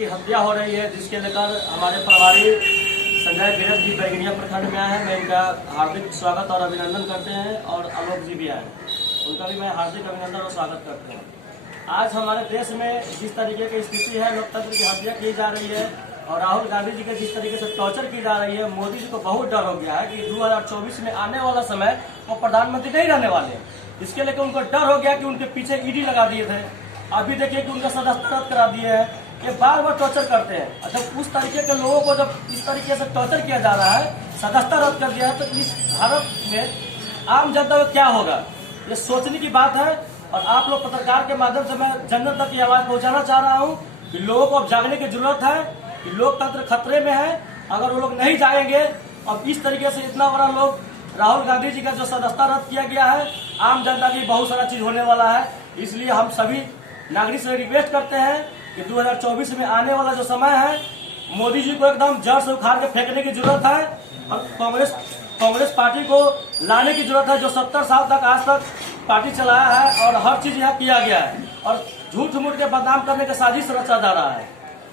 की हत्या हो रही है, जिसके लेकर हमारे प्रभारी संजय बीरज जी बैगनिया प्रखंड में आए हैं। मैं इनका हार्दिक स्वागत और अभिनंदन करते हैं, और आलोक जी भी आए हैं, उनका भी मैं हार्दिक अभिनंदन और स्वागत करते हैं। आज हमारे देश में जिस तरीके की स्थिति है, लोकतंत्र की हत्या की जा रही है और राहुल गांधी जी के जिस तरीके से टॉर्चर की जा रही है, मोदी जी को बहुत डर हो गया है कि 2024 में आने वाला समय वो प्रधानमंत्री नहीं रहने वाले हैं। इसके लेकर उनको डर हो गया कि उनके पीछे ईडी लगा दिए थे। अभी देखिए कि उनका सदस्यता रद्द करा दिए हैं। ये बार बार टॉर्चर करते हैं। जब उस तरीके के लोगों को जब इस तरीके से टॉर्चर किया जा रहा है, सदस्यता रद्द कर दिया है, तो इस भारत में आम जनता को क्या होगा, ये सोचने की बात है। और आप लोग पत्रकार के माध्यम से मैं जन जन तक की आवाज पहुंचाना चाह रहा हूं कि लोगों को अब जागने की जरूरत है कि लोकतंत्र खतरे में है। अगर वो लोग नहीं जागेंगे, अब इस तरीके से इतना बड़ा लोग राहुल गांधी जी का जो सदस्यता रद्द किया गया है, आम जनता की बहुत सारा चीज होने वाला है। इसलिए हम सभी नागरिक से रिक्वेस्ट करते हैं कि 2024 में आने वाला जो समय है, मोदी जी को एकदम जड़ से उखाड़ के फेंकने की जरूरत है और कांग्रेस पार्टी को लाने की जरूरत है, जो 70 साल तक आज तक पार्टी चलाया है और हर चीज यहाँ किया गया है और झूठ मूठ के बदनाम करने का साजिश रचा जा रहा है।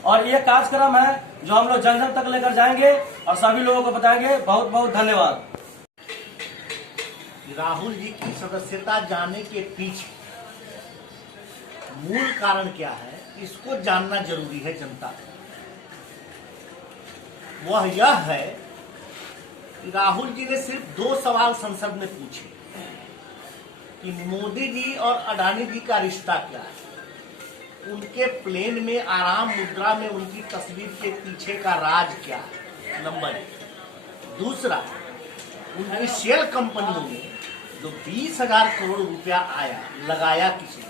और ये कार्यक्रम है जो हम लोग जन जन तक लेकर जाएंगे और सभी लोगों को बताएंगे। बहुत बहुत धन्यवाद। राहुल जी की सदस्यता जाने के पीछे मूल कारण क्या है, इसको जानना जरूरी है जनता को। वह यह है कि राहुल जी ने सिर्फ 2 सवाल संसद में पूछे कि मोदी जी और अडानी जी का रिश्ता क्या है, उनके प्लेन में आराम मुद्रा में उनकी तस्वीर के पीछे का राज क्या है, नंबर 1। दूसरा, उनकी शेल कंपनियों में जो 20,000 करोड़ रुपया आया, लगाया किसी ने,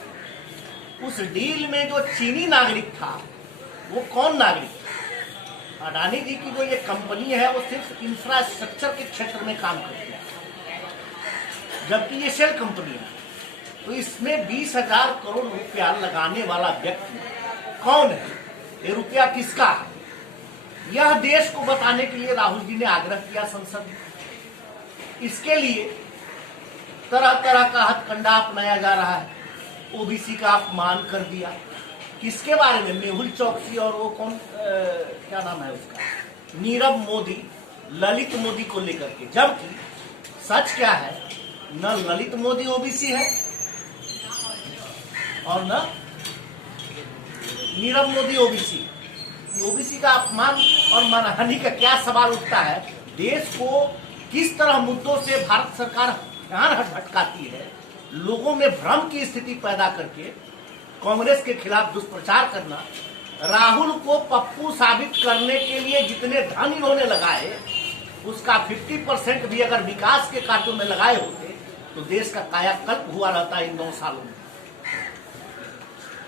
उस डील में जो चीनी नागरिक था वो कौन नागरिक था? अडानी जी की जो ये कंपनी है वो सिर्फ इंफ्रास्ट्रक्चर के क्षेत्र में काम करती है, जबकि ये शेल कंपनी है। तो इसमें 20,000 करोड़ रुपया लगाने वाला व्यक्ति कौन है, ये रुपया किसका है, यह देश को बताने के लिए राहुल जी ने आग्रह किया संसद में। इसके लिए तरह तरह का हथकंडा अपनाया जा रहा है। ओबीसी का अपमान कर दिया, किसके बारे में, मेहुल चौकसी और वो कौन क्या नाम है उसका, नीरव मोदी, ललित मोदी को लेकर के। जबकि सच क्या है, न ललित मोदी ओबीसी है और न नीरव मोदी ओबीसी। ओबीसी का अपमान और मानहानि का क्या सवाल उठता है। देश को किस तरह मुद्दों से भारत सरकार ध्यान भटकाती है, लोगों में भ्रम की स्थिति पैदा करके कांग्रेस के खिलाफ दुष्प्रचार करना। राहुल को पप्पू साबित करने के लिए जितने धन इन्होंने लगाए, उसका 50% भी अगर विकास के कार्यों में लगाए होते तो देश का कायाकल्प हुआ रहता इन 9 सालों में।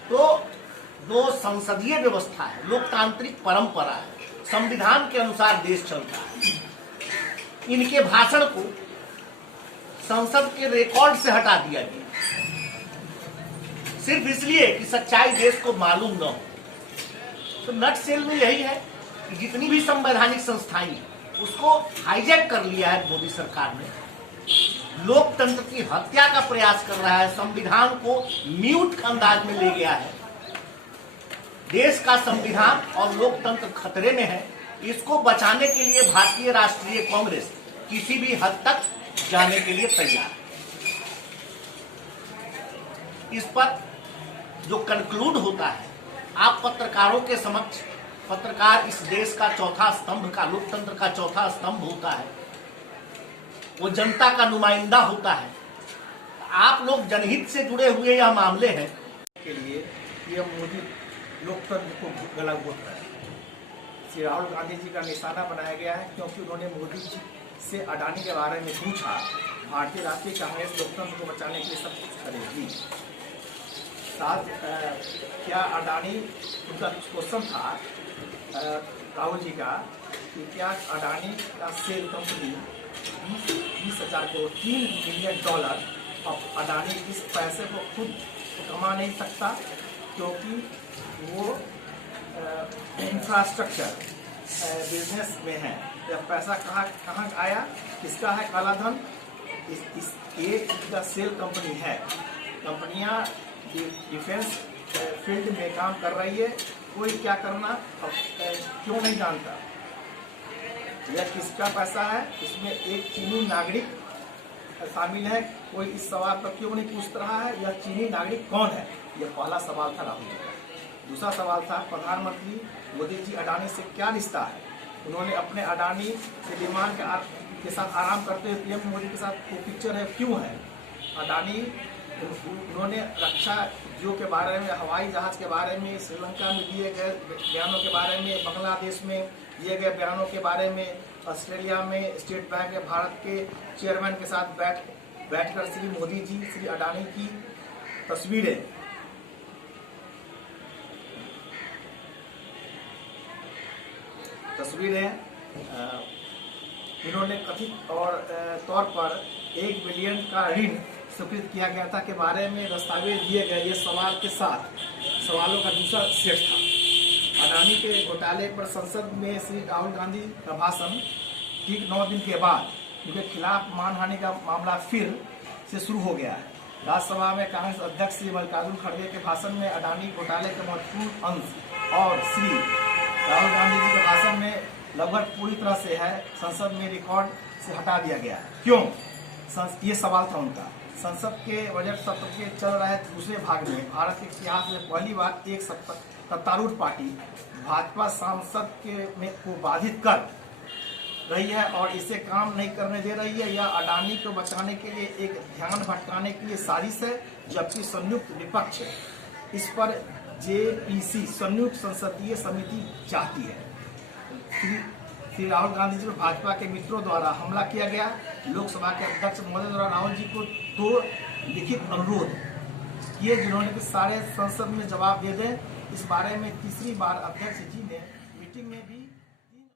तो जो संसदीय व्यवस्था है, लोकतांत्रिक परंपरा है, संविधान के अनुसार देश चलता है, इनके भाषण को संसद के रिकॉर्ड से हटा दिया गया सिर्फ इसलिए कि सच्चाई देश को मालूम न हो। तो नट सेल में यही है कि जितनी भी संवैधानिक संस्थाएं हैं उसको हाईजैक कर लिया है मोदी सरकार ने, लोकतंत्र की हत्या का प्रयास कर रहा है, संविधान को म्यूट अंदाज में ले गया है। देश का संविधान और लोकतंत्र खतरे में है। इसको बचाने के लिए भारतीय राष्ट्रीय कांग्रेस किसी भी हद तक जाने के लिए तैयार है। इस पर जो कंक्लूड होता है, आप पत्रकारों के समक्ष, पत्रकार इस देश का चौथा स्तंभ का, लोकतंत्र का चौथा स्तंभ होता है, वो जनता का नुमाइंदा होता है। आप लोग जनहित से जुड़े हुए यह मामले हैं के लिए यह मोदी लोकतंत्र को गला घोट रहा है। श्री राहुल गांधी जी का निशाना बनाया गया है क्योंकि उन्होंने मोदी जी से अडानी के बारे में पूछा। भारतीय राष्ट्रीय कांग्रेस लोकतंत्र को बचाने के लिए सब कुछ करेगी। साथ क्या अडानी, उनका क्वेश्चन था राहुल जी का कि क्या अडानी का सेल कंपनी 20,000 करोड़ $3 बिलियन, अब अडानी इस पैसे को खुद कमा नहीं सकता क्योंकि वो इंफ्रास्ट्रक्चर बिजनेस में है। यह पैसा कहाँ आया, किसका है काला धन? सेल कंपनी है। कंपनियां डिफेंस फील्ड में काम कर रही है, कोई क्या करना क्यों नहीं जानता? यह किसका पैसा है? इसमें एक चीनी नागरिक शामिल है। कोई इस सवाल पर क्यों नहीं पूछ रहा है यह चीनी नागरिक कौन है? यह पहला सवाल था राहुल जी का। दूसरा सवाल था प्रधानमंत्री मोदी जी अडानी से क्या रिश्ता है? उन्होंने अपने अडानी के विमान के साथ आराम करते हुए पीएम मोदी के साथ वो पिक्चर है, क्यों है? अडानी उन्होंने रक्षा उद्योग के बारे में, हवाई जहाज के बारे में, श्रीलंका में दिए गए बयानों के बारे में, बांग्लादेश में दिए गए बयानों के बारे में, ऑस्ट्रेलिया में स्टेट बैंक के भारत के चेयरमैन के साथ बैठकर श्री मोदी जी, श्री अडानी की तस्वीरें इन्होंने कथित तौर पर 1 बिलियन का ऋण स्वीकृत किया गया था के बारे में दस्तावेज दिए गए। ये सवाल के साथ सवालों का दूसरा सेट था। अडानी के घोटाले पर संसद में श्री राहुल गांधी का भाषण ठीक 9 दिन के बाद उनके खिलाफ मानहानि का मामला फिर से शुरू हो गया है। राज्यसभा में कांग्रेस अध्यक्ष श्री मल्लिकार्जुन खड़गे के भाषण में अडानी घोटाले के महत्वपूर्ण अंश और श्री राहुल गांधी जी के भाषण में लगभग पूरी तरह से है संसद में रिकॉर्ड से हटा दिया गया। क्यों? ये सवाल था उनका। संसद के बजट सत्र के चल रहे दूसरे भाग में भारत के इतिहास में पहली बार एक सत्तारूढ़ पार्टी भाजपा सांसद को बाधित कर रही है और इसे काम नहीं करने दे रही है। यह अडानी को बचाने के लिए एक ध्यान भटकाने के लिए साजिश है, जबकि संयुक्त विपक्ष इस पर जेपीसी संयुक्त संसदीय समिति चाहती है। श्री राहुल गांधी जी पर भाजपा के मित्रों द्वारा हमला किया गया। लोकसभा के अध्यक्ष महोदय द्वारा राहुल जी को 2 लिखित अनुरोध किए जिन्होंने कि सारे संसद में जवाब दे दें। इस बारे में तीसरी बार अध्यक्ष जी ने